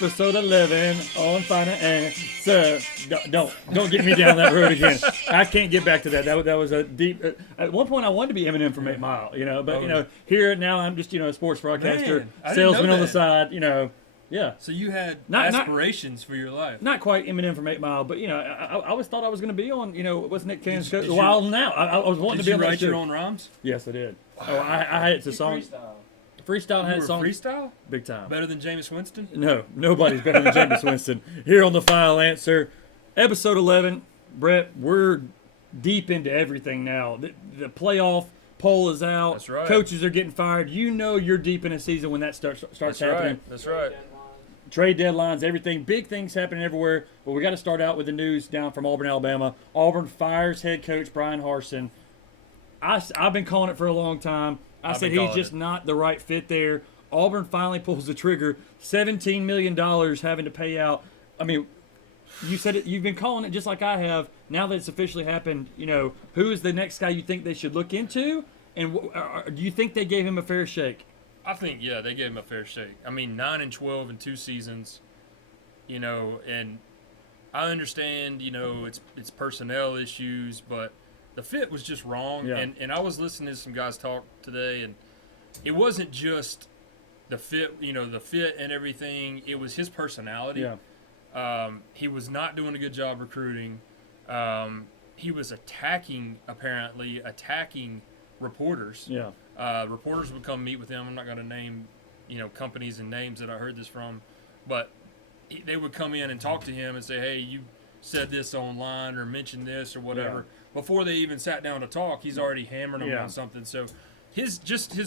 Episode 11 on Final Answer. Don't get me down that road again. I can't get back to that. That was a deep. At one point, I wanted to be Eminem from 8 Mile, but here now I'm just a sports broadcaster, Man, I didn't salesman know on the that. side, Yeah. So you had Not- aspirations for your life. Not quite Eminem from 8 Mile, but I always thought I was going to be on, what's Nick Cannon's Did show? you- Wild Now. I was wanting Did to be you on that write your show. own rhymes? Yes, I did. Oh, I had it to song. Freestyle You had were songs. freestyle? Big time. Better than Jameis Winston? No, nobody's better than Jameis Winston. Here on the Final Answer, episode 11. Brett, we're deep into everything now. The playoff poll is out. That's right. Coaches are getting fired. You're deep in a season when that starts That's happening. right. That's right. Trade deadlines, everything. Big things happening everywhere. But we got to start out with the news down from Auburn, Alabama. Auburn fires head coach Brian Harsin. I've been calling it for a long time. I I've said been he's calling just it. not the right fit there. Auburn finally pulls the trigger. $17 million having to pay out. I mean, you said it. You've been calling it just like I have. Now that it's officially happened, who is the next guy you think they should look into? And do you think they gave him a fair shake? I think, yeah, they gave him a fair shake. I mean, 9-12 in 2 seasons, and I understand, it's personnel issues, but the fit was just wrong. Yeah. And I was listening to some guys talk today, and it wasn't just the fit, the fit and everything. It was his personality. Yeah. He was not doing a good job recruiting. He was attacking reporters. Yeah. Reporters would come meet with him. I'm not going to name, companies and names that I heard this from, but they would come in and talk to him and say, "Hey, you said this online or mentioned this or whatever." Before they even sat down to talk, he's already hammering them Yeah. on something. So his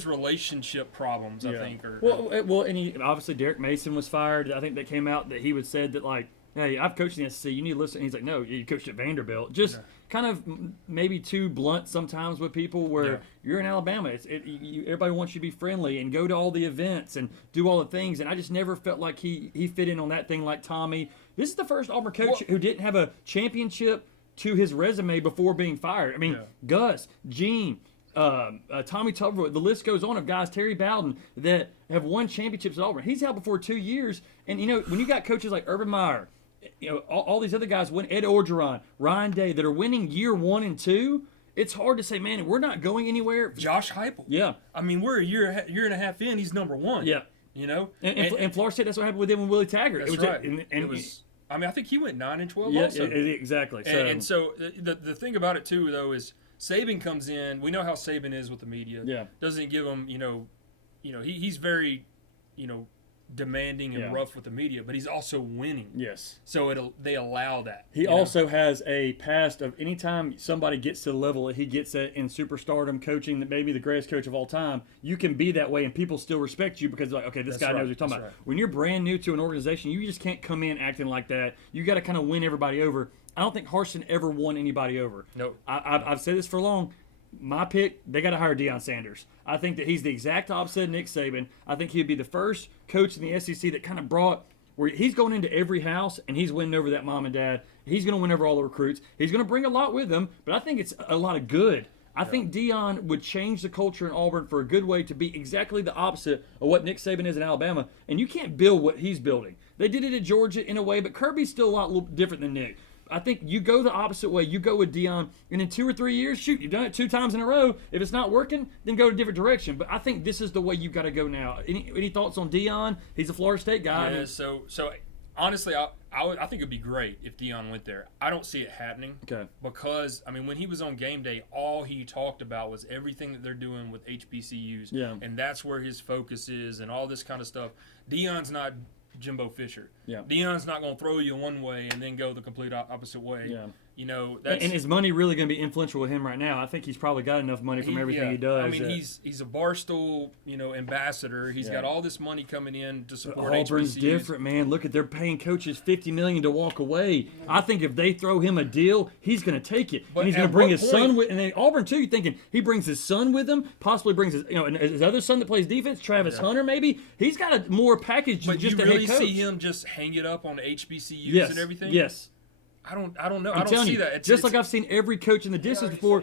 relationship problems, I think, are Well, and obviously Derek Mason was fired. I think that came out that he would said that hey, I've coached in the SEC. You need to listen. And he's like, no, you coached at Vanderbilt. Just kind of maybe too blunt sometimes with people. Where you're in Alabama, everybody wants you to be friendly and go to all the events and do all the things. And I just never felt like he fit in on that thing like Tommy. This is the first Auburn coach who didn't have a championship to his resume before being fired. I mean, Gus, Gene. Tommy Tuberville, the list goes on of guys, Terry Bowden, that have won championships at Auburn. He's out before 2 years. And, when you got coaches like Urban Meyer, all these other guys win, Ed Orgeron, Ryan Day, that are winning year 1 and 2, it's hard to say, man, we're not going anywhere. Josh Heupel. Yeah. I mean, we're a year and a half in. He's number 1. Yeah. And Florida State, that's what happened with them and Willie Taggart. That's right. It was, I mean, I think he went 9-12 yeah, also. exactly. And so the thing about it, too, though, is Saban comes in. We know how Saban is with the media. Yeah. Doesn't give him, he's very, demanding and rough with the media, but he's also winning. Yes. So they allow that. He also has a past of anytime somebody gets to the level that he gets at in superstardom coaching, that maybe the greatest coach of all time, you can be that way and people still respect you because they're like, okay, this guy knows what he's talking about. Right. When you're brand new to an organization, you just can't come in acting like that. You got to kind of win everybody over. I don't think Harsin ever won anybody over. Nope. I've said this for long. My pick, they got to hire Deion Sanders. I think that he's the exact opposite of Nick Saban. I think he'd be the first coach in the SEC that kind of brought where he's going into every house and he's winning over that mom and dad. He's going to win over all the recruits. He's going to bring a lot with him, but I think it's a lot of good. I think Deion would change the culture in Auburn for a good way to be exactly the opposite of what Nick Saban is in Alabama. And you can't build what he's building. They did it at Georgia in a way, but Kirby's still a lot different than Nick. I think you go the opposite way. You go with Deion, and in 2 or 3 years, shoot, you've done it 2 times in a row. If it's not working, then go a different direction. But I think this is the way you've got to go now. Any thoughts on Deion? He's a Florida State guy. Yeah, I mean, so honestly, I think it'd be great if Deion went there. I don't see it happening. Okay. Because, I mean, when he was on game day, all he talked about was everything that they're doing with HBCUs. Yeah. And that's where his focus is and all this kind of stuff. Deion's not Jimbo Fisher. Yeah. Deion's not going to throw you one way and then go the complete opposite way. Yeah. That's, and is money really going to be influential with him right now? I think he's probably got enough money from everything he does. I mean, he's a Barstool, ambassador. He's got all this money coming in to support Auburn's HBCUs. different, man. Look at they're paying coaches $50 million to walk away. I think if they throw him a deal, he's going to take it, But and he's going at to bring what his son point- with. And then Auburn too. You're thinking he brings his son with him, possibly brings his other son that plays defense, Travis Hunter. Maybe he's got a more package than But just you a really head coach. see him just hang it up on HBCUs yes, and everything? yes. I don't know. I I'm don't telling see you, that. just like I've seen every coach in the distance before.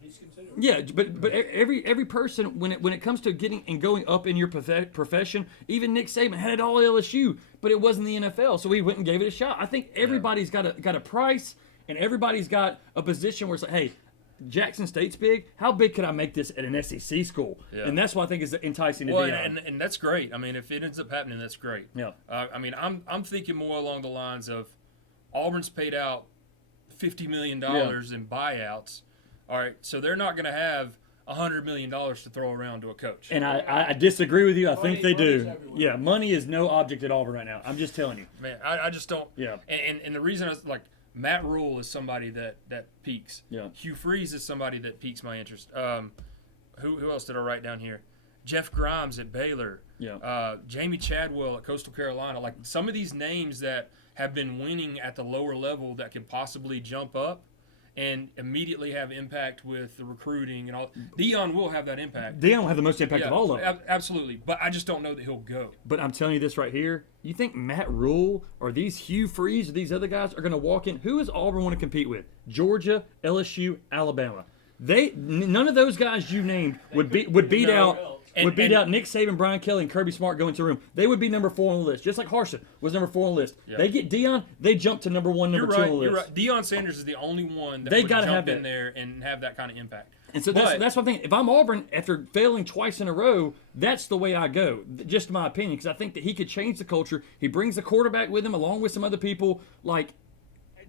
He's considering Yeah, but every person when it comes to getting and going up in your profession, even Nick Saban had it all at LSU, but it wasn't the NFL, so he went and gave it a shot. I think everybody's got a price, and everybody's got a position where it's like, hey, Jackson State's big. How big could I make this at an SEC school? Yeah. And that's what I think is enticing to Deion. And that's great. I mean, if it ends up happening, that's great. Yeah. I mean, I'm thinking more along the lines of Auburn's paid out $50 million in buyouts. All right, so they're not going to have $100 million to throw around to a coach. And I disagree with you. I think they do. Yeah, money is no object at Auburn right now. I'm just telling you. Man, I just don't. Yeah. And the reason I was like, Matt Rule is somebody that piques. Yeah. Hugh Freeze is somebody that piques my interest. Who else did I write down here? Jeff Grimes at Baylor. Yeah. Jamie Chadwell at Coastal Carolina. Like some of these names that have been winning at the lower level that could possibly jump up and immediately have impact with the recruiting and all. Deion will have that impact. Deion will have the most impact of all of them. Absolutely. But I just don't know that he'll go. But I'm telling you this right here. You think Matt Rule or these Hugh Freeze or these other guys are going to walk in? Who does Auburn want to compete with? Georgia, LSU, Alabama. None of those guys you named would beat out Nick Saban, Brian Kelly, and Kirby Smart go into the room. They would be number 4 on the list, just like Harsin was number 4 on the list. Yeah. They get Deion, they jump to number 1, number 2 on the list. You're right. Deion Sanders is the only one that would jump in there and have that kind of impact. And so that's what I'm thinking. If I'm Auburn, after failing twice in a row, that's the way I go, just my opinion, because I think that he could change the culture. He brings the quarterback with him along with some other people. Like,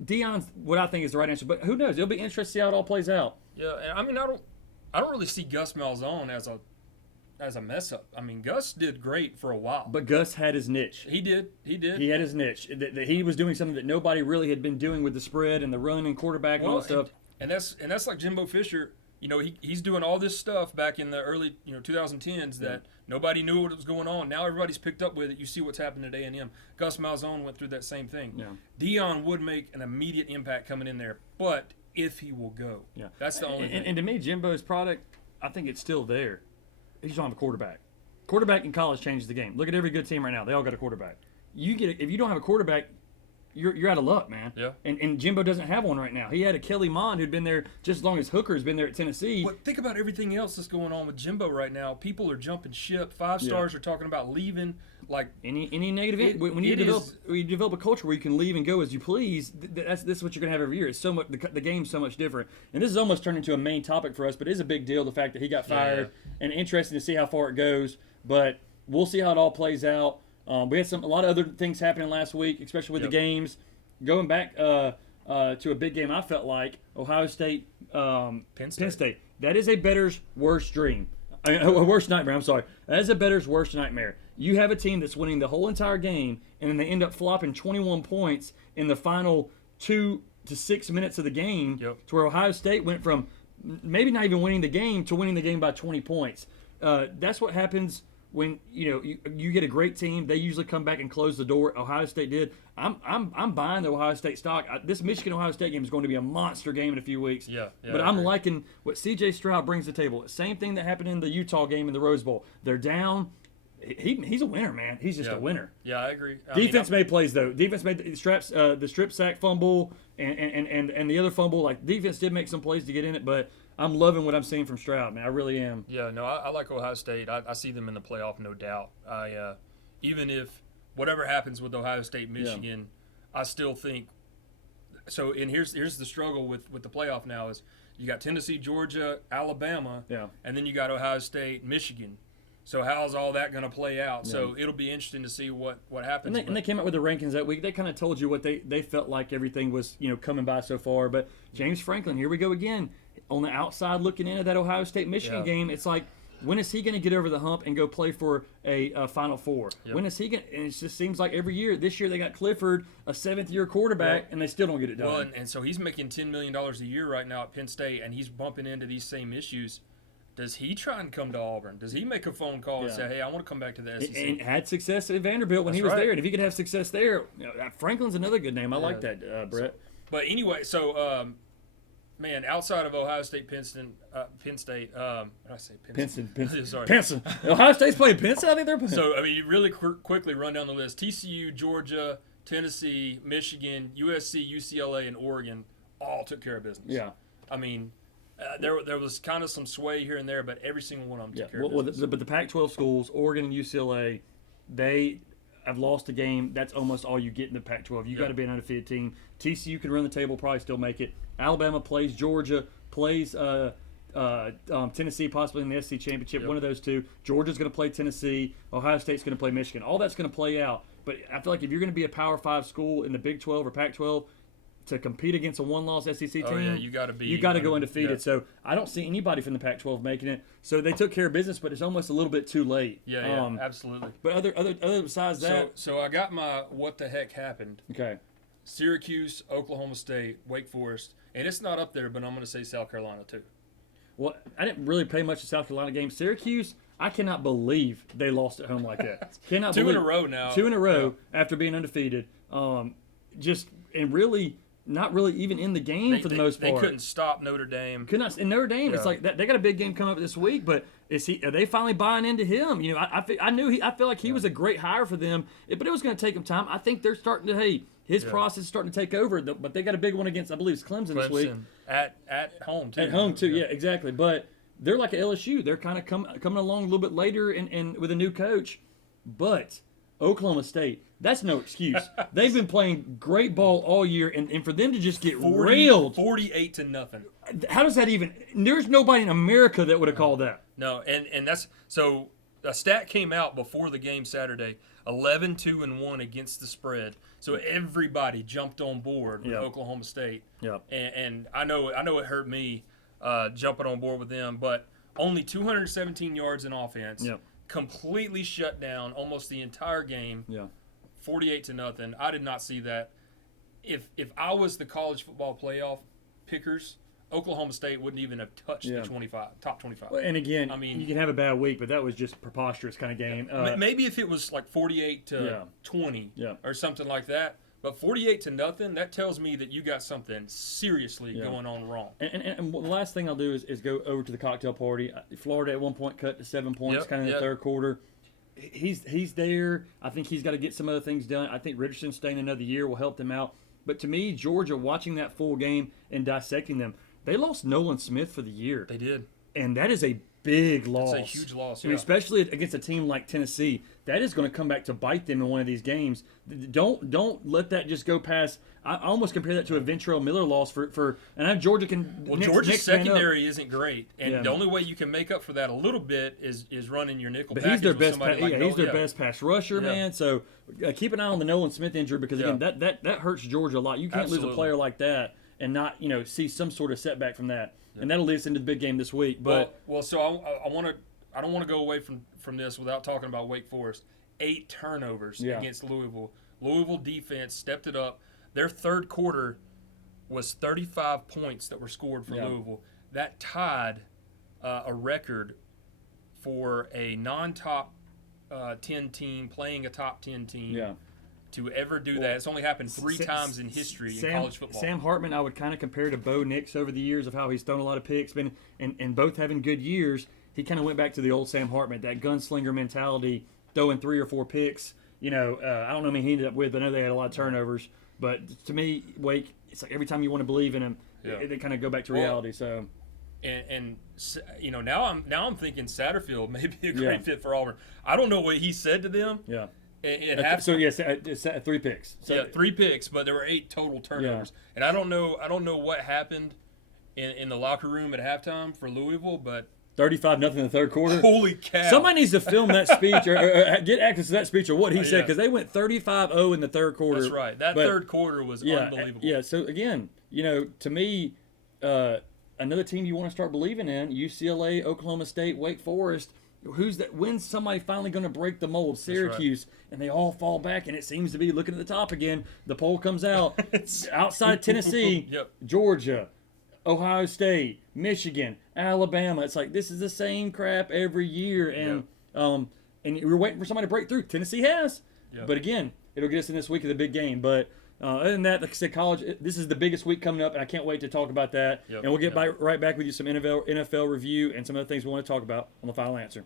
Deion's what I think is the right answer. But who knows? It'll be interesting to see how it all plays out. Yeah, I mean, I don't really see Gus Malzahn as a mess up. I mean, Gus did great for a while. But Gus had his niche. He did. He had his niche. That he was doing something that nobody really had been doing with the spread and the run and quarterback and all that stuff. And that's like Jimbo Fisher. You know, he's doing all this stuff back in the early 2010s that nobody knew what was going on. Now everybody's picked up with it. You see what's happened at A&M. Gus Malzahn went through that same thing. Yeah. Deion would make an immediate impact coming in there, but if he will go. Yeah. That's the only thing. And to me, Jimbo's product, I think it's still there. He just don't have a quarterback. Quarterback in college changes the game. Look at every good team right now. They all got a quarterback. If you don't have a quarterback, you're out of luck, man. Yeah. And Jimbo doesn't have one right now. He had a Kelly Mond who'd been there just as long as Hooker's been there at Tennessee. But think about everything else that's going on with Jimbo right now. People are jumping ship. 5 stars are talking about leaving. Like any negative when you develop a culture where you can leave and go as you please, this is what you're gonna have every year. It's so much the game's so much different, and this is almost turned into a main topic for us. But it is a big deal, the fact that he got fired, and interesting to see how far it goes. But we'll see how it all plays out. We had a lot of other things happening last week, especially with the games. Going back to a big game, I felt like Ohio State, Penn State. That is a bettor's worst dream. A worst nightmare. I'm sorry. That is a bettor's worst nightmare. You have a team that's winning the whole entire game, and then they end up flopping 21 points in the final 2 to 6 minutes of the game, to where Ohio State went from maybe not even winning the game to winning the game by 20 points. That's what happens when you get a great team. They usually come back and close the door. Ohio State did. I'm buying the Ohio State stock. This Michigan Ohio State game is going to be a monster game in a few weeks. But I'm liking what C.J. Stroud brings to the table. Same thing that happened in the Utah game in the Rose Bowl. They're down. He's a winner, man. He's just a winner. Yeah, I agree. Defense made plays though. Defense made the strip sack fumble and the other fumble. Like defense did make some plays to get in it, but I'm loving what I'm seeing from Stroud, man. I really am. Yeah, no, I like Ohio State. I see them in the playoff, no doubt. Even if whatever happens with Ohio State, Michigan, I still think. So, and here's the struggle with the playoff now is you got Tennessee, Georgia, Alabama, and then you got Ohio State, Michigan. So how's all that going to play out? So it'll be interesting to see what happens. And they came out with the rankings that week. They kind of told you what they felt like everything was coming by so far. But James Franklin, here we go again. On the outside looking into that Ohio State-Michigan game, it's like, when is he going to get over the hump and go play for a Final Four? When is he going to – and it just seems like every year. This year they got Clifford, a 7th-year quarterback, and they still don't get it done. Well, and so he's making $10 million a year right now at Penn State, and he's bumping into these same issues. Does he try and come to Auburn? Does he make a phone call and say, hey, I want to come back to the SEC? And had success at Vanderbilt when he was there. And if he could have success there, Franklin's another good name. I like that, Brett. But anyway, so, man, outside of Ohio State, Penn State, what did I say? Pinson. Sorry. Pinson. Ohio State's playing Pinson? I think they're playing. So, I mean, you really quickly run down the list. TCU, Georgia, Tennessee, Michigan, USC, UCLA, and Oregon all took care of business. Yeah. I mean, There was kind of some sway here and there, but every single one of them took care of business. But the Pac-12 schools, Oregon and UCLA, they have lost a game. That's almost all you get in the Pac-12. You got to be an undefeated team. TCU can run the table, probably still make it. Alabama plays Georgia, plays Tennessee, possibly in the SEC championship. One of those two. Georgia's going to play Tennessee. Ohio State's going to play Michigan. All that's going to play out. But I feel like if you're going to be a Power 5 school in the Big 12 or Pac-12, to compete against a one-loss SEC team, you got to go undefeated. Yeah. So I don't see anybody from the Pac-12 making it. So they took care of business, but it's almost a little bit too late. Yeah, absolutely. But other besides that, so I got my what the heck happened. Okay. Syracuse, Oklahoma State, Wake Forest, and it's not up there, but I'm going to say South Carolina too. Well, I didn't really pay much to South Carolina game. Syracuse, I cannot believe they lost at home like that. Cannot Two believe in a row now. 2 in a row after being undefeated. Really. Not really even in the game for the most part. They couldn't stop Notre Dame. Could not. In Notre Dame, it's like they got a big game coming up this week. But are they finally buying into him? You know, I feel like he was a great hire for them. But it was going to take him time. I think they're starting to. His process is starting to take over. But they got a big one against, I believe, it's Clemson this week. At home too. At home too. Yeah, exactly. But they're like a LSU. They're kind of coming along a little bit later and with a new coach. But Oklahoma State, that's no excuse. They've been playing great ball all year, and for them to just get railed. 48-0. How does that even – there's nobody in America that would have called that. No, and that's – so a stat came out before the game Saturday, 11-2-1 against the spread. So everybody jumped on board with Oklahoma State. Yeah. And I know it hurt me jumping on board with them, but only 217 yards in offense. Yep. Completely shut down almost the entire game. Yeah. 48-0. I did not see that. If I was the college football playoff pickers, Oklahoma State wouldn't even have touched the top 25. Well, and again, I mean, you can have a bad week, but that was just preposterous kind of game. Maybe if it was like 48-20 or something like that. But 48-0, that tells me that you got something seriously going on wrong. And the last thing I'll do is go over to the cocktail party. Florida at one point cut to 7 points, kind of in the third quarter. He's there. I think he's got to get some other things done. I think Richardson staying another year will help them out. But to me, Georgia, watching that full game and dissecting them, they lost Nolan Smith for the year. They did. And that is a big loss. It's a huge loss, I mean, especially against a team like Tennessee. That is going to come back to bite them in one of these games. Don't let that just go past. I almost compare that to a Ventrell Miller loss for and I know Georgia can. Well, Georgia's secondary isn't great, and the only way you can make up for that a little bit is running your nickel package. He's their best. He's their best pass rusher, man. So keep an eye on the Nolan Smith injury because again, that hurts Georgia a lot. You can't lose a player like that and not see some sort of setback from that. And that'll lead us into the big game this week. But so I don't want to go away from this without talking about Wake Forest. 8 turnovers against Louisville. Louisville defense stepped it up. Their third quarter was 35 points that were scored for Louisville. That tied a record for a non-top 10 team playing a top 10 team. Yeah. To ever do that. It's only happened 3 times in history in college football. Sam Hartman, I would kind of compare to Bo Nix over the years of how he's thrown a lot of picks, and both having good years. He kind of went back to the old Sam Hartman, that gunslinger mentality, throwing 3 or 4 picks. I don't know how many he ended up with, but I know they had a lot of turnovers. But to me, Wake, it's like every time you want to believe in him, they kind of go back to reality. So. And now I'm thinking Satterfield may be a great fit for Auburn. I don't know what he said to them. Yeah. It's 3 picks. So, 3 picks, but there were 8 total turnovers. And I don't know what happened in the locker room at halftime for Louisville, but 35-0 in the third quarter. Holy cow! Somebody needs to film that speech or get access to that speech or what he said because they went 35-0 in the third quarter. That's right. Third quarter was unbelievable. Yeah. So again, to me, another team you want to start believing in: UCLA, Oklahoma State, Wake Forest. When's somebody finally going to break the mold? Syracuse, and they all fall back, and it seems to be looking at the top again. The poll comes out outside Tennessee, Georgia, Ohio State, Michigan, Alabama. It's like this is the same crap every year, and we're waiting for somebody to break through. Tennessee has, but again, it'll get us in this week of the big game. But other than that, like I said, college. This is the biggest week coming up, and I can't wait to talk about that. And we'll get right back with you some NFL review and some other things we want to talk about on the Final Answer.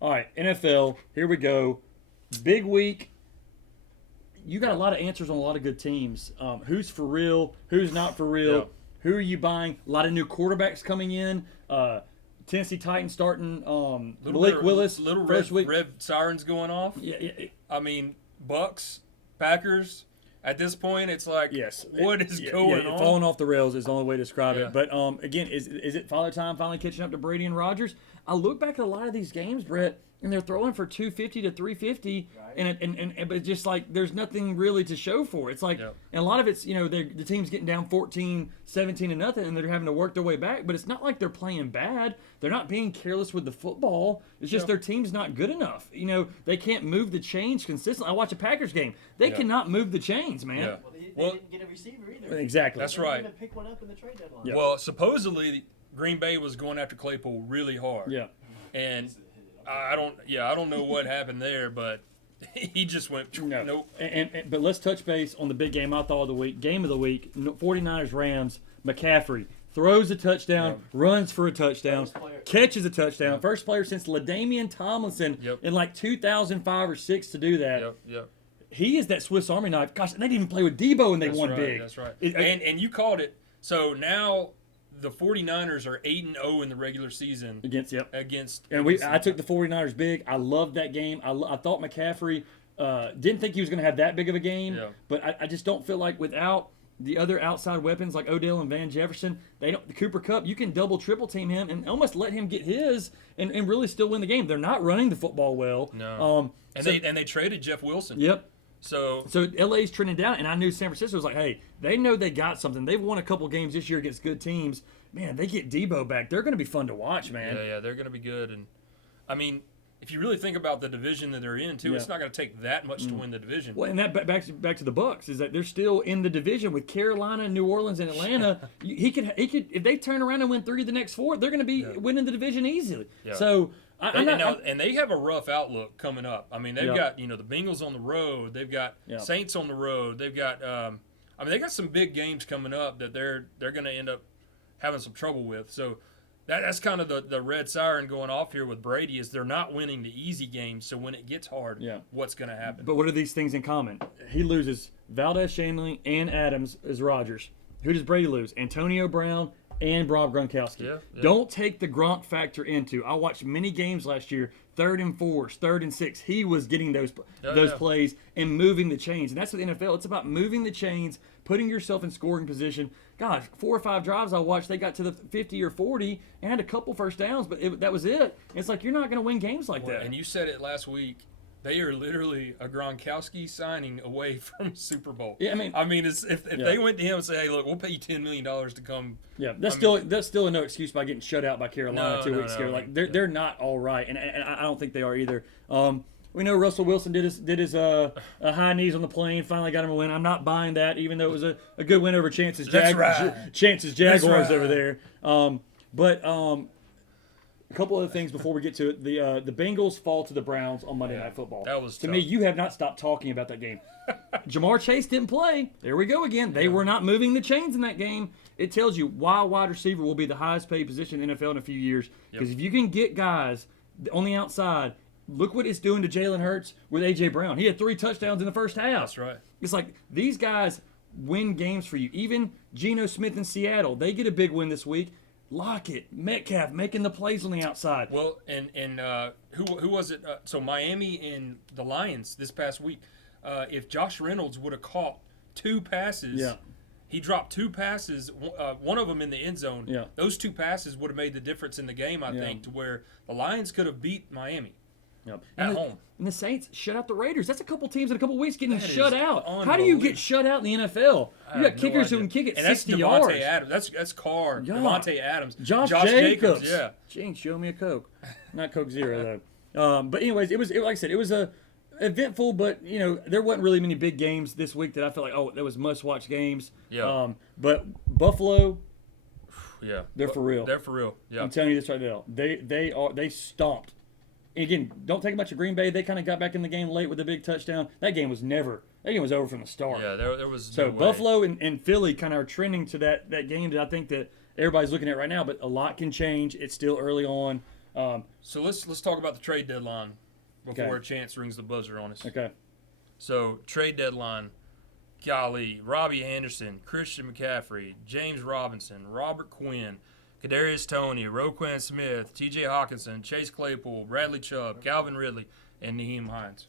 All right, NFL. Here we go. Big week. you got a lot of answers on a lot of good teams. Who's for real? Who's not for real? Yeah. Who are you buying? A lot of new quarterbacks coming in. Tennessee Titans starting Malik Willis Little first week. red sirens going off. Yeah. I mean, Bucks, Packers. At this point, it's like, Yes. what is going on? Falling off the rails is the only way to describe Yeah. it. But again, is it Father Time finally catching up to Brady and Rodgers? I look back at a lot of these games, Brett, and they're throwing for 250 to 350, but it's just like there's nothing really to show for it. It's like, Yep. and a lot of it's, the team's getting down 14, 17 to nothing, and they're having to work their way back. But it's not like they're playing bad. They're not being careless with the football. It's just Yep. their team's not good enough. They can't move the chains consistently. I watch a Packers game. They cannot move the chains, man. Yeah. Well, they didn't get a receiver either. Exactly. That's They didn't right. even pick one up in the trade deadline. Yeah. Well, supposedly Green Bay was going after Claypool really hard. Yeah. And I don't know what happened there, but he just went No. nope. But let's touch base on the big game I thought of the week. Game of the week, 49ers Rams. McCaffrey throws a touchdown, runs for a touchdown, First player. catches a touchdown. First player since LaDainian Tomlinson Yep. in like 2005 or 6 to do that. Yep. He is that Swiss Army knife. Gosh, they didn't even play with Debo and they That's won right, big. That's right. It- And you called it. So now the 49ers are 8-0 in the regular season Against, yep. against. And I took the 49ers big. I loved that game. I thought McCaffrey didn't think he was going to have that big of a game, Yeah. but I just don't feel like without the other outside weapons like Odell and Van Jefferson, the Cooper Kupp, you can double triple team him and almost let him get his and really still win the game. They're not running the football well. No. And so- they traded Jeff Wilson. Yep. So So LA's trending down, and I knew San Francisco was like, hey, they know they got something. They've won a couple games this year against good teams. Man, they get Debo back. They're going to be fun to watch, man. yeah, they're going to be good. And I mean, if you really think about the division that they're in, too, it's not going to take that much to win the division. Well, and that back to the Bucks is that they're still in the division with Carolina, New Orleans, and Atlanta. he could if they turn around and win 3 of the next 4, they're going to be winning the division easily. Yeah. So And they have a rough outlook coming up. I mean, they've Yeah. got the Bengals on the road. They've got Yeah. Saints on the road. They've got they got some big games coming up that they're going to end up having some trouble with. So that's kind of the red siren going off here with Brady is they're not winning the easy games. So when it gets hard, what's going to happen? But what are these things in common? He loses Valdez Scantling and Adams as Rodgers. Who does Brady lose? Antonio Brown and Rob Gronkowski. Yeah. Don't take the Gronk factor into. I watched many games last year, 3rd and 4s, 3rd and 6. He was getting those plays and moving the chains. And that's what the NFL. It's about moving the chains, putting yourself in scoring position. Gosh, 4 or 5 drives I watched, they got to the 50 or 40 and had a couple first downs, but that was it. It's like you're not going to win games like that. And you said it last week. They are literally a Gronkowski signing away from Super Bowl. Yeah, I mean, if they went to him and say, "Hey, look, we'll pay you $10 million to come," yeah, that's still a no excuse by getting shut out by Carolina No, 2 no, weeks no, ago. Like they're not all right, and I don't think they are either. We know Russell Wilson did his high knees on the plane, finally got him a win. I'm not buying that, even though it was a good win over Chance's Chance's Jaguars over there. A couple other things before we get to it. The Bengals fall to the Browns on Monday Night Football. That was to tough. me. You have not stopped talking about that game. Jamar Chase didn't play. There we go again. They were not moving the chains in that game. It tells you why wide receiver will be the highest paid position in the NFL in a few years. Because if you can get guys on the outside, look what it's doing to Jalen Hurts with A.J. Brown. He had 3 touchdowns in the first half. That's right. It's like these guys win games for you. Even Geno Smith in Seattle, they get a big win this week. Lockett, Metcalf making the plays on the outside. Well, and who was it? So Miami and the Lions this past week. If Josh Reynolds would have caught 2 passes, he dropped 2 passes. One of them in the end zone. Yeah. Those 2 passes would have made the difference in the game. I think to where the Lions could have beat Miami. Yep. At home. And the Saints shut out the Raiders. That's a couple teams in a couple weeks getting That shut is out. How do you get shut out in the NFL? You got kickers who can kick it and 60 that's yards. Devontae Adams. That's Carr. Yeah. Devontae Adams. Josh Jacobs. Yeah. Jinx, show me a Coke. Not Coke Zero, though. But anyways, it was like I said, it was a eventful, but, there wasn't really many big games this week that I felt like, there was must-watch games. Yeah. But Buffalo, Yeah. they're for real. They're for real. Yeah. I'm telling you this right now. They stomped. And again, don't take much of Green Bay. They kind of got back in the game late with a big touchdown. That game was over from the start. Yeah, there was So no way. Buffalo and Philly kind of are trending to that game that I think that everybody's looking at right now. But a lot can change. It's still early on. So let's talk about the trade deadline before Okay. Chance rings the buzzer on us. Okay. So trade deadline, golly, Robbie Anderson, Christian McCaffrey, James Robinson, Robert Quinn, Kadarius Toney, Roquan Smith, T.J. Hawkinson, Chase Claypool, Bradley Chubb, Calvin Ridley, and Naheem Hines.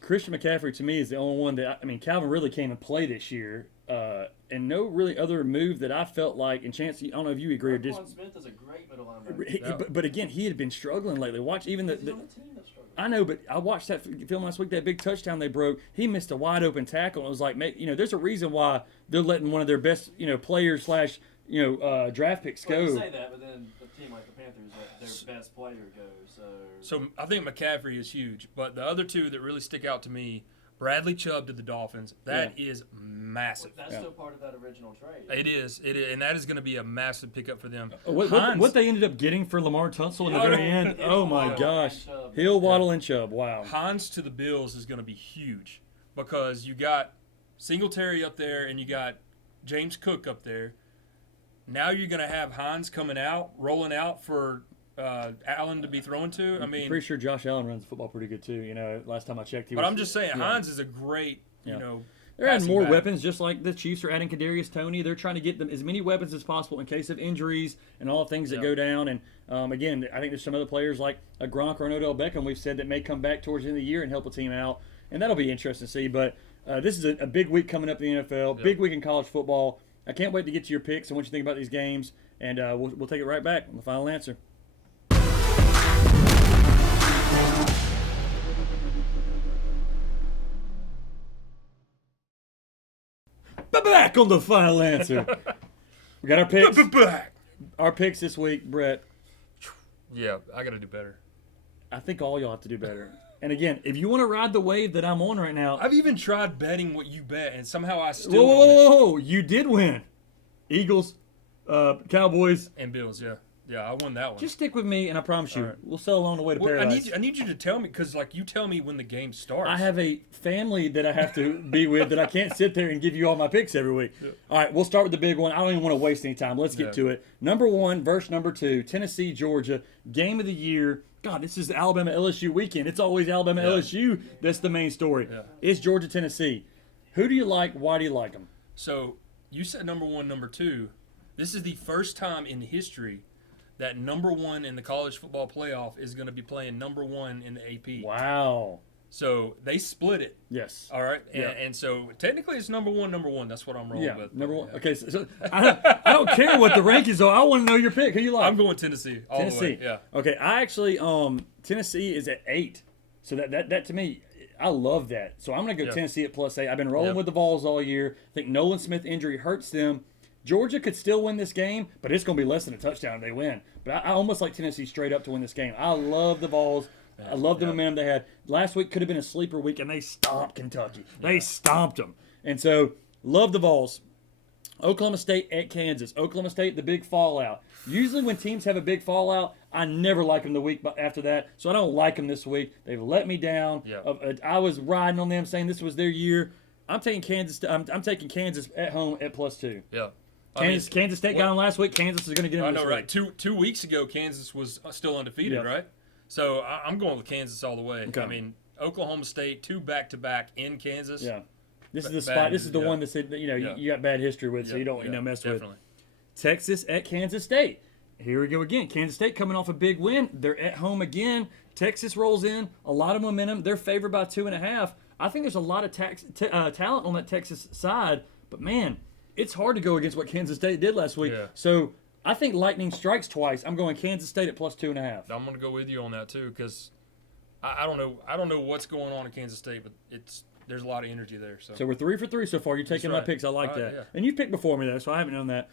Christian McCaffrey to me is the only one that Calvin Ridley came and played this year, and no really other move that I felt like. And Chance, I don't know if you agree or Roquan dis. Smith is a great middle linebacker. But again, he had been struggling lately. Watch even He's on the team that's struggling. I know, but I watched that film last week. That big touchdown they broke. He missed a wide open tackle. And it was like, there's a reason why they're letting one of their best, players slash, draft picks go. Well, you say that, but then a team like the Panthers, their best player goes. So I think McCaffrey is huge, but the other two that really stick out to me, Bradley Chubb to the Dolphins. That is massive. That's still part of that original trade. It is, and that is going to be a massive pickup for them. What they ended up getting for Lamar Tunsil in the very end? Oh my gosh, Hill, Waddle, and Chubb. Wow. Hines to the Bills is going to be huge because you got Singletary up there and you got James Cook up there. Now you're going to have Hines rolling out for Allen to be thrown to. I mean, pretty sure Josh Allen runs the football pretty good too. Last time I checked, I'm just saying, Hines is a great, They're adding more weapons, just like the Chiefs are adding Kadarius Toney. They're trying to get them as many weapons as possible in case of injuries and all the things that go down. And again, I think there's some other players like a Gronk or an Odell Beckham we've said that may come back towards the end of the year and help a team out, and that'll be interesting to see. But this is a big week coming up in the NFL, big week in college football. I can't wait to get to your picks and what you think about these games, and we'll take it right back on the final answer. Back on the final answer. We got our picks. Our picks this week, Brett. Yeah, I got to do better. I think all y'all have to do better. And again, if you want to ride the wave that I'm on right now, I've even tried betting what you bet, and somehow I still whoa, you did win. Eagles, Cowboys, and Bills. Yeah, I won that one. Just stick with me, and I promise you, we'll sail along the way to paradise. I need you to tell me, because you tell me when the game starts. I have a family that I have to be with that I can't sit there and give you all my picks every week. Yeah. All right, we'll start with the big one. I don't even want to waste any time. Let's get to it. Number 1 versus number 2, Tennessee, Georgia, game of the year. God, this is the Alabama-LSU weekend. It's always Alabama-LSU. That's the main story. Yeah. It's Georgia-Tennessee. Who do you like? Why do you like them? So you said number 1, number 2. This is the first time in history that number 1 in the college football playoff is going to be playing number 1 in the AP. Wow. So they split it. Yes. All right. And so technically it's number one. That's what I'm rolling with. Number 1. Okay. So I don't care what the rankings are. I want to know your pick. Who you like? I'm going Tennessee. All the way. Yeah. Okay. I actually Tennessee is at 8. So that to me, I love that. So I'm going to go Tennessee at +8. I've been rolling with the Vols all year. I think Nolan Smith injury hurts them. Georgia could still win this game, but it's going to be less than a touchdown if they win. But I almost like Tennessee straight up to win this game. I love the Vols. I love the momentum they had. Last week could have been a sleeper week, and they stomped Kentucky. They stomped them. And so, love the Vols. Oklahoma State at Kansas. Oklahoma State, the big fallout. Usually when teams have a big fallout, I never like them the week after that, so I don't like them this week. They've let me down. I was riding on them saying this was their year. I'm taking Kansas. I'm taking Kansas at home at +2. Yeah. Kansas State got them last week. Kansas is going to get them I this know, week. right? Two weeks ago, Kansas was still undefeated, right? So I'm going with Kansas all the way. Okay. I mean, Oklahoma State, 2 back-to-back in Kansas. Yeah. This is the spot. This is the one that said you got bad history with, so you don't mess with. Texas at Kansas State. Here we go again. Kansas State coming off a big win. They're at home again. Texas rolls in. A lot of momentum. They're favored by 2.5. I think there's a lot of talent on that Texas side, but man, it's hard to go against what Kansas State did last week. Yeah. So I think lightning strikes twice. I'm going Kansas State at +2.5. I'm going to go with you on that too, because I don't know. I don't know what's going on in Kansas State, but there's a lot of energy there. So we're 3 for 3 so far. You're taking my picks. I like that. Yeah. And you picked before me though, so I haven't known that.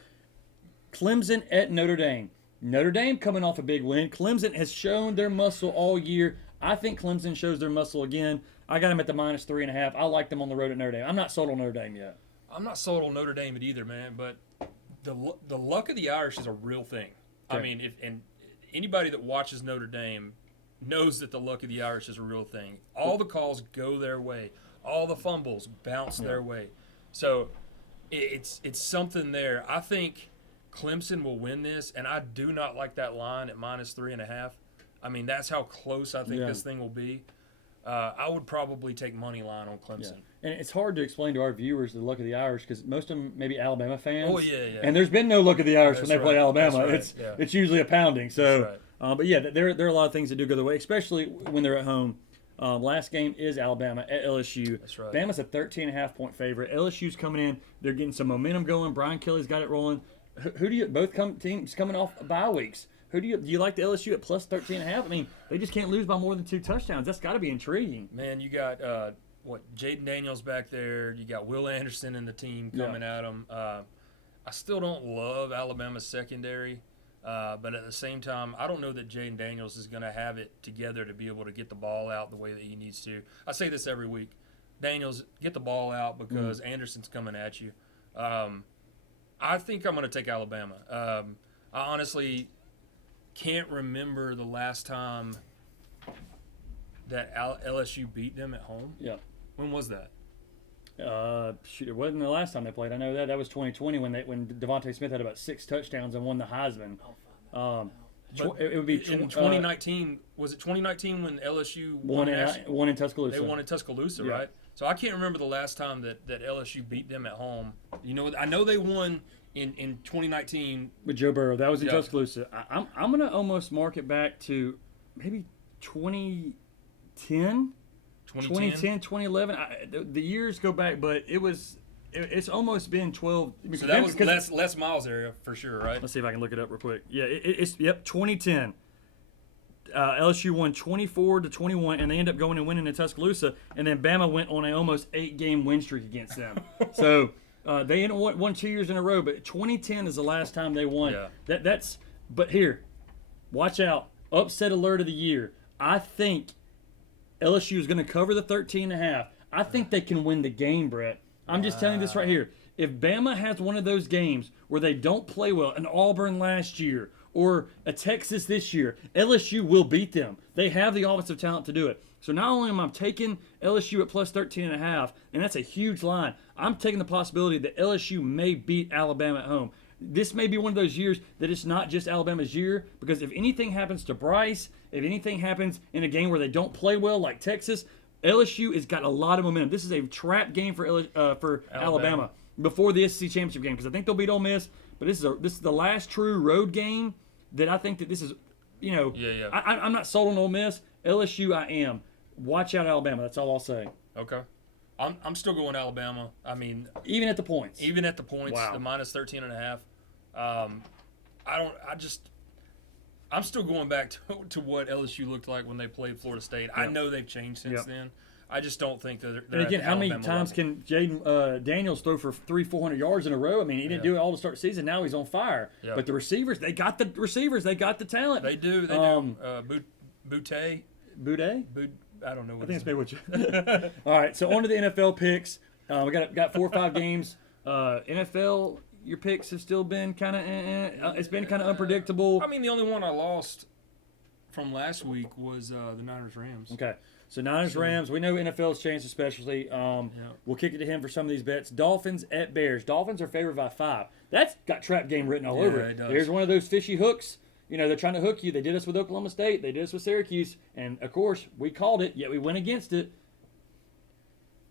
Clemson at Notre Dame. Notre Dame coming off a big win. Clemson has shown their muscle all year. I think Clemson shows their muscle again. I got them at the -3.5. I like them on the road at Notre Dame. I'm not sold on Notre Dame yet. I'm not sold on Notre Dame either, man. But the luck of the Irish is a real thing. Okay. I mean, and anybody that watches Notre Dame knows that the luck of the Irish is a real thing. All the calls go their way. All the fumbles bounce their way. So it's something there. I think Clemson will win this, and I do not like that line at -3.5. I mean, that's how close I think this thing will be. I would probably take money line on Yeah. Clemson. And it's hard to explain to our viewers the luck of the Irish because most of them may be Alabama fans. Oh, yeah. And there's been no luck of the Irish when That's they play right. Alabama. That's right. It's usually a pounding. So, That's right. but yeah, there are a lot of things that do go their way, especially when they're at home. Last game is Alabama at LSU. That's right. Bama's a 13.5-point favorite. LSU's coming in. They're getting some momentum going. Brian Kelly's got it rolling. Who do you teams coming off bye weeks? Do you like the LSU at plus 13.5? I mean, they just can't lose by more than 2 touchdowns. That's got to be intriguing. Man, you got Jaden Daniels back there. You got Will Anderson and the team coming at them. I still don't love Alabama's secondary, but at the same time, I don't know that Jaden Daniels is going to have it together to be able to get the ball out the way that he needs to. I say this every week. Daniels, get the ball out because Anderson's coming at you. I think I'm going to take Alabama. I honestly can't remember the last time that LSU beat them at home. Yeah. When was that? Shoot, it wasn't the last time they played. I know that was 2020 when Devontae Smith had about 6 touchdowns and won the Heisman. It would be in 2019. Was it 2019 when LSU won in Tuscaloosa? They won in Tuscaloosa, Yeah. right? So I can't remember the last time that LSU beat them at home. You know, I know they won in 2019 with Joe Burrow. That was in Yeah. Tuscaloosa. I'm gonna almost mark it back to maybe 2010. 2010, 2011. The years go back, but it's almost been 12. So that was Les Miles area for sure, right? Let's see if I can look it up real quick. Yeah, it's 2010. LSU won 24-21, and they end up going and winning in Tuscaloosa. And then Bama went on an almost 8-game win streak against them. So they hadn't won 2 years in a row, but 2010 is the last time they won. Yeah. But here, watch out! Upset alert of the year. I think LSU is going to cover the 13.5. I think they can win the game, Brett. I'm just telling you this right here. If Bama has one of those games where they don't play well, an Auburn last year or a Texas this year, LSU will beat them. They have the offensive talent to do it. So not only am I taking LSU at plus 13.5, and that's a huge line, I'm taking the possibility that LSU may beat Alabama at home. This may be one of those years that it's not just Alabama's year, because if anything happens to Bryce, if anything happens in a game where they don't play well like Texas, LSU has got a lot of momentum. This is a trap game for Alabama before the SEC championship game, because I think they'll beat Ole Miss, but this is the last true road game that I think that this is, Yeah. I'm not sold on Ole Miss. LSU, I am. Watch out, Alabama. That's all I'll say. Okay. I'm still going Alabama. I mean, even at the points. Wow. The minus 13.5. I'm still going back to what LSU looked like when they played Florida State. Yep. I know they've changed since then. I just don't think that they're and again, at the how many Alabama times level. can Jaden Daniels throw for 300-400 yards in a row? I mean, he didn't do it all to start the season. Now he's on fire. Yeah. But the receivers, they got the talent. They do. Boutte. Boudet? I don't know what I think his it's Boudet. All right, so on to the NFL picks. We got 4 or 5 games. NFL, your picks have still been kind of it's been kind of unpredictable. I mean, the only one I lost from last week was the Niners-Rams. Okay. So Niners-Rams, we know NFL's changed especially. We'll kick it to him for some of these bets. Dolphins at Bears. Dolphins are favored by 5. That's got trap game written all over it. It does. Here's one of those fishy hooks. You know, they're trying to hook you. They did us with Oklahoma State. They did us with Syracuse. And, of course, we called it, yet we went against it.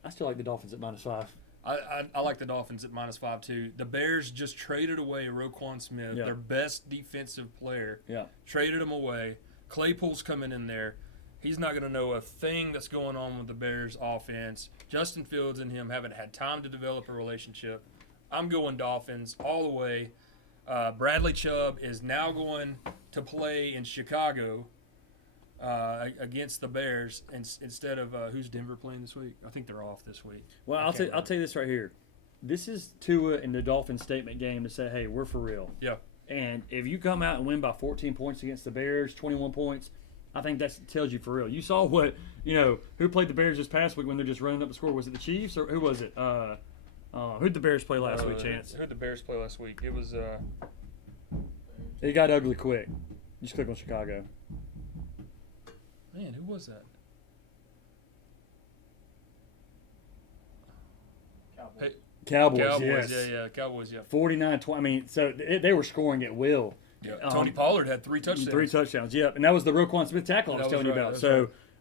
I still like the Dolphins at minus 5. I like the Dolphins at minus 5 too. The Bears just traded away Roquan Smith, their best defensive player. Yeah. Traded him away. Claypool's coming in there. He's not going to know a thing that's going on with the Bears offense. Justin Fields and him haven't had time to develop a relationship. I'm going Dolphins all the way. Bradley Chubb is now going to play in Chicago against the Bears instead of who's Denver playing this week? I think they're off this week. Well, I'll tell you this right here. This is Tua in the Dolphins statement game to say, hey, we're for real. Yeah. And if you come out and win by 14 points against the Bears, 21 points, I think that tells you for real. You saw who played the Bears this past week when they're just running up the score. Was it the Chiefs or who was it? Who'd the Bears play last week, Chance? Who'd the Bears play last week? It was It got ugly quick. Just click on Chicago. Man, who was that? Cowboys. Cowboys, yes. Yeah, Cowboys, yeah. 49-20. I mean, so they were scoring at will. Yeah. Tony Pollard had 3 touchdowns. 3 touchdowns, yep. And that was the Roquan Smith tackle I was telling you about.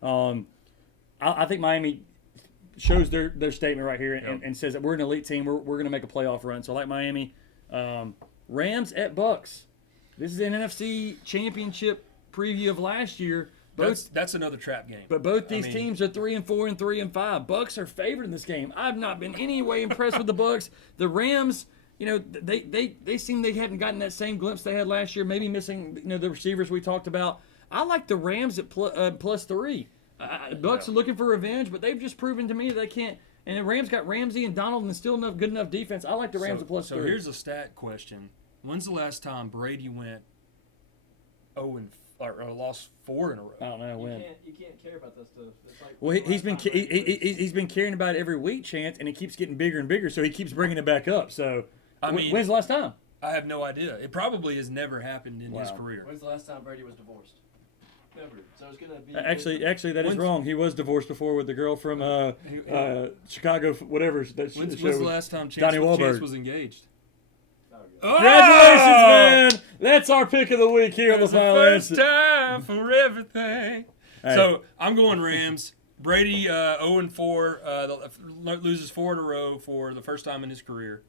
Right. I think Miami shows their statement right here and, Yep. and says that we're an elite team. We're going to make a playoff run. So I like Miami. Rams at Bucks. This is an NFC Championship preview of last year. That's another trap game. But both these teams are 3-4 and 3-5. Bucks are favored in this game. I've not been any way impressed with the Bucks. The Rams, they seem they hadn't gotten that same glimpse they had last year. Maybe missing the receivers we talked about. I like the Rams at +3. Bucks are looking for revenge, but they've just proven to me that they can't. And the Rams got Ramsey and Donald and still good enough defense. I like the Rams at +3. So here's a stat question: when's the last time Brady went 0 and or lost 4 in a row? I don't know when. You can't care about that stuff. It's like Well, he's been caring about it every week, Chance, and it keeps getting bigger and bigger. So he keeps bringing it back up. So when's the last time? I have no idea. It probably has never happened in his career. When's the last time Brady was divorced? Never. So it's gonna be Actually, that is wrong. He was divorced before with the girl from Chicago, whatever. When's the last time Donnie Wahlberg Chance was engaged? Congratulations, man! That's our pick of the week here on the Final First Answer. time for everything. Hey. So I'm going Rams. Brady 0 and 4, loses 4 in a row for the first time in his career.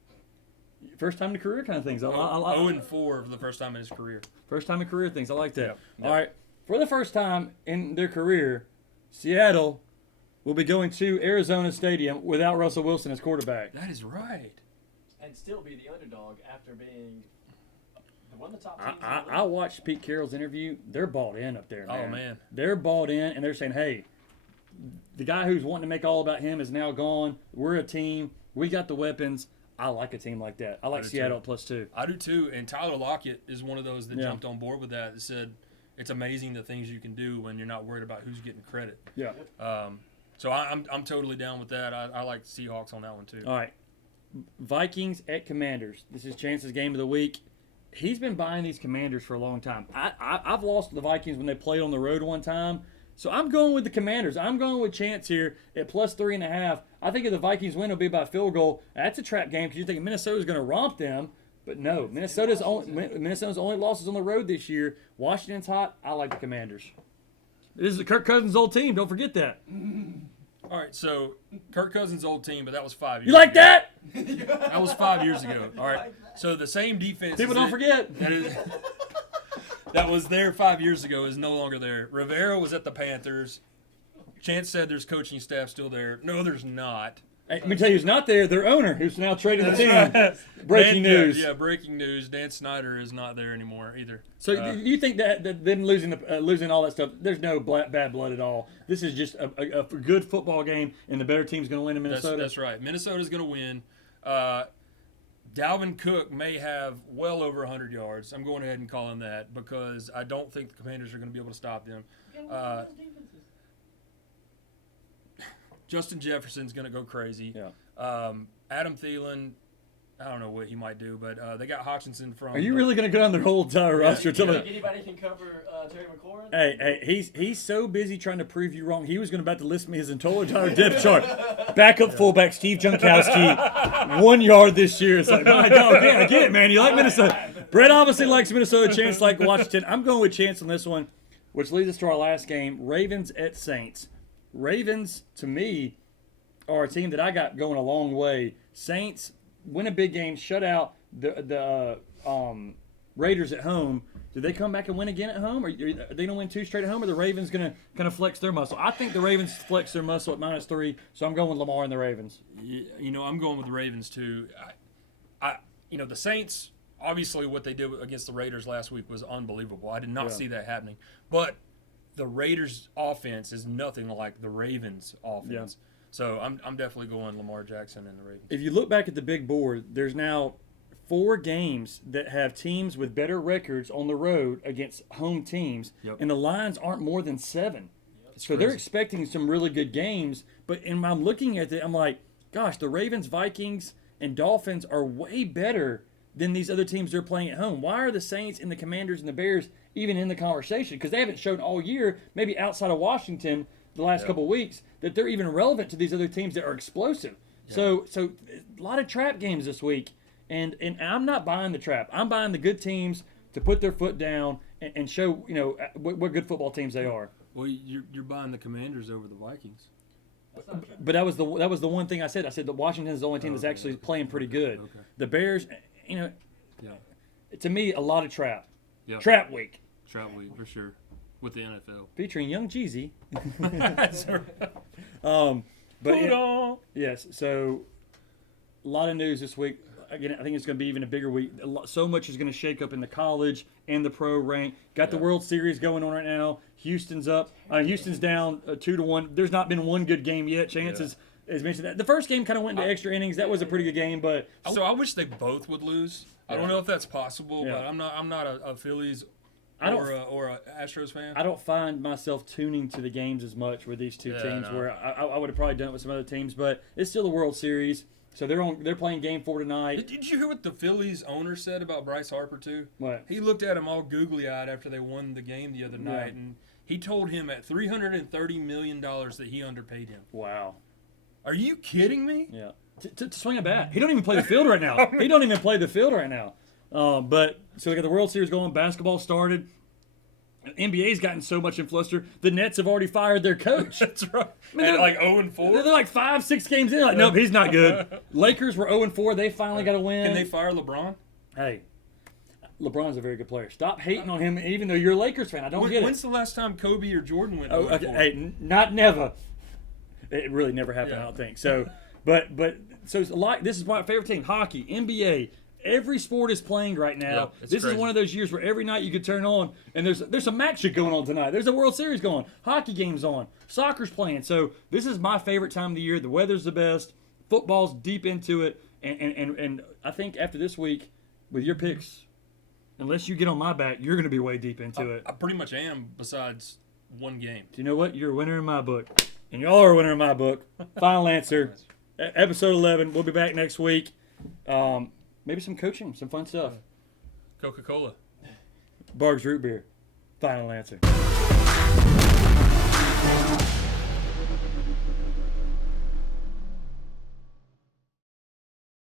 First time in career kind of things. 0 and 4 for the first time in his career. First time in career things. I like that. Yep. All right. For the first time in their career, Seattle will be going to Arizona Stadium without Russell Wilson as quarterback. That is right. and still be the underdog after being one of the top teams. I watched Pete Carroll's interview. They're bought in up there, man. Oh, man. They're bought in, and they're saying, hey, the guy who's wanting to make all about him is now gone. We're a team. We got the weapons. I like a team like that. I like Seattle at +2. I do too. And Tyler Lockett is one of those that Yeah. jumped on board with that. That said, it's amazing the things you can do when you're not worried about who's getting credit. Yeah. So I'm totally down with that. I like Seahawks on that one too. All right. Vikings at Commanders. This is Chance's game of the week. He's been buying these Commanders for a long time. I've lost the Vikings when they played on the road one time. So I'm going with the Commanders. I'm going with Chance here at +3.5. I think if the Vikings win, it'll be by field goal. That's a trap game because you're thinking Minnesota's going to romp them. But no, Minnesota's only losses on the road this year. Washington's hot. I like the Commanders. This is Kirk Cousins' old team. Don't forget that. All right, so Kirk Cousins' old team, but that was 5 years You like ago. that? That was 5 years ago. All right, so the same defense. People don't forget. That was there 5 years ago is no longer there. Rivera was at the Panthers. Chance said there's coaching staff still there. No, there's not. Hey, let me tell you who's not there. Their owner, who's now traded the team. Breaking news. Yeah, breaking news. Dan Snyder is not there anymore either. So do you think that them losing all that stuff, there's no bad blood at all? This is just a good football game, and the better team's going to win in Minnesota? That's right. Minnesota's going to win. Dalvin Cook may have well over 100 yards. I'm going ahead and calling that because I don't think the Commanders are going to be able to stop them. Justin Jefferson's going to go crazy. Yeah. Adam Thielen, I don't know what he might do, but they got Hutchinson from. Are you really going to go down their whole entire roster? You think anybody can cover Terry McLaurin? Hey, he's so busy trying to prove you wrong. He was going to about to list me his entire depth chart. Backup fullback Steve Jankowski, 1 yard this year. It's like, my God, I get it, man. You like Minnesota. Brett obviously likes Minnesota. Chance like Washington. I'm going with Chance on this one, which leads us to our last game, Ravens at Saints. Ravens, to me, are a team that I got going a long way. Saints win a big game, shut out the Raiders at home. Do they come back and win again at home? Or are they going to win 2 straight at home? Or are the Ravens going to kind of flex their muscle? I think the Ravens flex their muscle at -3, so I'm going with Lamar and the Ravens. You know, I'm going with the Ravens too. The Saints, obviously what they did against the Raiders last week was unbelievable. I did not see that happening. But the Raiders' offense is nothing like the Ravens' offense. Yeah. So I'm definitely going Lamar Jackson and the Ravens. If you look back at the big board, there's now 4 games that have teams with better records on the road against home teams, and the lines aren't more than 7. So they're expecting some really good games. But when I'm looking at it, I'm like, gosh, the Ravens, Vikings, and Dolphins are way better than these other teams they're playing at home. Why are the Saints and the Commanders and the Bears even in the conversation? Because they haven't shown all year, maybe outside of Washington the last couple of weeks, that they're even relevant to these other teams that are explosive. So a lot of trap games this week, and I'm not buying the trap. I'm buying the good teams to put their foot down and show what good football teams they are. Well, you're buying the Commanders over the Vikings. That's not true. But that was the one thing I said. I said that Washington is the only team that's actually playing pretty good. Okay. The Bears, Yeah. to me, a lot of trap. Yeah. Trap week Trout week for sure. With the NFL. featuring Young Jeezy. That's right. But Hold on. yes, so a lot of news this week. Again, I think it's going to be even a bigger week. So much is going to shake up in the college and the pro rank. Got the World Series going on right now. Houston's up. Houston's down 2-1. There's not been one good game yet. Chance has mentioned that. The first game kind of went into extra innings. That was a pretty good game, but So I wish they both would lose. I don't know if that's possible, Yeah. but I'm not a Phillies I don't- or a Astros fan. I don't find myself tuning to the games as much with these two Yeah, teams. no. Where I would have probably done it with some other teams, but it's still the World Series. So they're playing Game 4 tonight. Did you hear what the Phillies owner said about Bryce Harper too? What? He looked at him all googly-eyed after they won the game the other night, and he told him at $330 million that he underpaid him. Wow. Are you kidding me? Yeah. To swing a bat. He don't even play the field right now. He don't even play the field right now. But so they got the World Series going. Basketball started. NBA's gotten so much in fluster. The Nets have already fired their coach. That's right. mean, And they're- like 0-4. They're like 5-6 games in. Like, nope, he's not good. Lakers were 0-4. They finally got a win. Can they fire LeBron? Hey, LeBron's a very good player. Stop hating on him, even though you're a Lakers fan. I don't get When's it. the last time Kobe or Jordan went Oh, 0-4? okay. Hey, not never. It really never happened. Yeah. I don't think so. But so it's a lot. This is my favorite team: hockey, NBA. Every sport is playing right now. Yeah, it's This crazy. is one of those years where every night you could turn on and there's some action going on tonight. There's a World Series going, hockey games on, soccer's playing. So this is my favorite time of the year. The weather's the best, football's deep into it, and I think after this week, with your picks, unless you get on my back, you're going to be way deep into it. I pretty much am, besides one game. Do you know what? You're a winner in my book, and y'all are a winner in my book. Final answer, episode 11. We'll be back next week. Maybe some coaching, some fun stuff. Coca-Cola. Barg's root beer. Final answer.